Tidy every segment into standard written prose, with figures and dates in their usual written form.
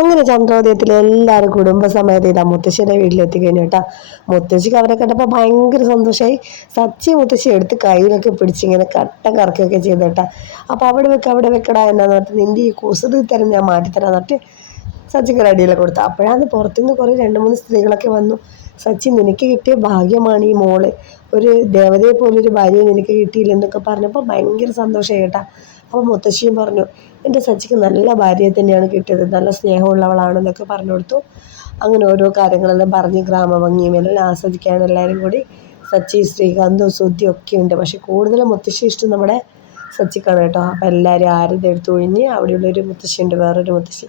അങ്ങനെ ചന്ദ്രോദയത്തിൽ എല്ലാവരും കുടുംബസമേതം ഇതാ മുത്തശ്ശിയുടെ വീട്ടിലെത്തി കഴിഞ്ഞു കേട്ടോ. മുത്തശ്ശിക്ക് അവരെ കണ്ടപ്പോൾ ഭയങ്കര സന്തോഷമായി. സച്ചി മുത്തശ്ശി എടുത്ത് കയ്യിലൊക്കെ പിടിച്ച് ഇങ്ങനെ കട്ടം കറക്കുകയൊക്കെ ചെയ്തു കേട്ടോ. അപ്പോൾ അവിടെ വെക്കടാ എന്നാന്ന് പറഞ്ഞിട്ട് നിൻ്റെ ഈ കുസൃതി തരം ഞാൻ മാറ്റിത്തരാന്ന് പറഞ്ഞിട്ട് സച്ചിക്ക് റെഡിയെല്ലാം കൊടുത്തു. അപ്പോഴാണ് പുറത്തുനിന്ന് കുറേ 2-3 സ്ത്രീകളൊക്കെ വന്നു. സച്ചി നിനക്ക് കിട്ടിയ ഭാഗ്യമാണ് ഈ മോള്, ഒരു ദേവതയെ പോലൊരു ഭാര്യയെ നിനക്ക് കിട്ടിയില്ലെന്നൊക്കെ പറഞ്ഞപ്പോൾ ഭയങ്കര സന്തോഷമായി കേട്ടോ. അപ്പോൾ മുത്തശ്ശിയും പറഞ്ഞു എൻ്റെ സച്ചിക്ക് നല്ല ഭാര്യയെ തന്നെയാണ് കിട്ടിയത്, നല്ല സ്നേഹമുള്ളവളാണെന്നൊക്കെ പറഞ്ഞു കൊടുത്തു. അങ്ങനെ ഓരോ കാര്യങ്ങളെല്ലാം പറഞ്ഞ് ഗ്രാമഭംഗിയും എല്ലാം ആസ്വദിക്കാൻ എല്ലാവരും കൂടി. സച്ചി, ശ്രീകാന്തും ശ്രുതിയും ഒക്കെ ഉണ്ട്. പക്ഷെ കൂടുതലും മുത്തശ്ശി ഇഷ്ടം നമ്മുടെ സച്ചിക്കാണ് കേട്ടോ. അപ്പോൾ എല്ലാവരും ആരും എടുത്ത് ഒഴിഞ്ഞ് അവിടെയുള്ളൊരു മുത്തശ്ശിയുണ്ട്, വേറൊരു മുത്തശ്ശി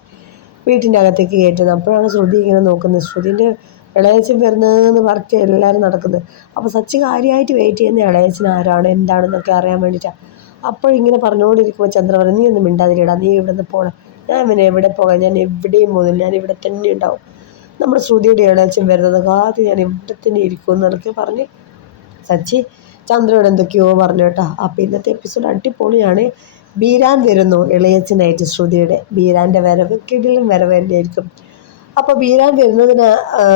വീട്ടിൻ്റെ അകത്തേക്ക് കയറ്റുന്നത്. അപ്പോഴാണ് ശ്രുതി ഇങ്ങനെ നോക്കുന്നത്. ശ്രുതിൻ്റെ ഇളയച്ചൻ വരുന്നതെന്ന് പറഞ്ഞ് എല്ലാവരും നടക്കുന്നത്. അപ്പോൾ സച്ചി കാര്യമായിട്ട് വെയിറ്റ് ചെയ്യുന്ന ഇളയച്ചൻ ആരാണ് എന്താണെന്നൊക്കെ അറിയാൻ വേണ്ടിയിട്ടാണ്. അപ്പോൾ ഇങ്ങനെ പറഞ്ഞുകൊണ്ടിരിക്കുമ്പോൾ ചന്ദ്ര പറഞ്ഞു നീ ഒന്നും മിണ്ടാതിരിടാ, നീ ഇവിടെ നിന്ന് പോകണം. ഞാൻ പിന്നെ എവിടെ പോകാൻ, ഞാൻ എവിടെയും പോകുന്നില്ല, ഞാൻ ഇവിടെ തന്നെ ഉണ്ടാവും. നമ്മുടെ ശ്രുതിയുടെ ഇളയച്ചൻ വരുന്നത് കാത്ത് ഞാൻ ഇവിടെ തന്നെ ഇരിക്കും എന്നൊക്കെ പറഞ്ഞ് സച്ചി ചന്ദ്രയോട് എന്തൊക്കെയോ പറഞ്ഞു കേട്ടോ. അപ്പോൾ ഇന്നത്തെ എപ്പിസോഡ് അടിപൊളിയാണ്. ബീരാൻ വരുന്നു ഇളയച്ചനായിട്ട് ശ്രുതിയുടെ. ബീരാൻ്റെ വരവ് കിടിലൻ വരവ് തന്നെയായിരിക്കും. അപ്പോൾ ബീരാൻ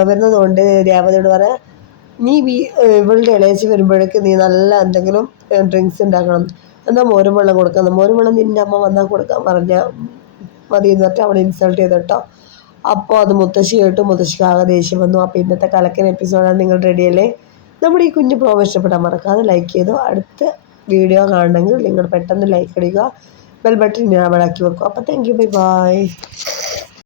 വരുന്നതുകൊണ്ട് രേവതിയോട് പറയാം നീ ഇവളുടെ ഇളയച്ചി വരുമ്പോഴേക്ക് നീ നല്ല എന്തെങ്കിലും ഡ്രിങ്ക്സ് ഉണ്ടാക്കണം, എന്നാൽ മോരും വെള്ളം കൊടുക്കാം, മോരും വെള്ളം നിൻ്റെ അമ്മ വന്നാൽ കൊടുക്കാൻ പറഞ്ഞാൽ മതി എന്ന് പറഞ്ഞിട്ട് അവളെ ഇൻസൾട്ട് ചെയ്ത് കേട്ടോ. അപ്പോൾ അത് മുത്തശ്ശി കേട്ടു. മുത്തശ്ശിക്ക് ആകെ ദേഷ്യം വന്നു. അപ്പോൾ ഇന്നത്തെ കലക്കൻ എപ്പിസോഡാണ്. നിങ്ങൾ റെഡിയല്ലേ? നമ്മുടെ ഈ കുഞ്ഞു പ്രോഗ്രാം ഇഷ്ടപ്പെട്ടാൽ മറക്കാതെ ലൈക്ക് ചെയ്തു. അടുത്ത വീഡിയോ കാണണമെങ്കിൽ നിങ്ങൾ പെട്ടെന്ന് ലൈക്ക് അടിക്കുക, ബെൽ ബട്ടൺ ഞാൻ ആക്കി വെക്കും. അപ്പോൾ താങ്ക് യു, ബൈ ബൈ.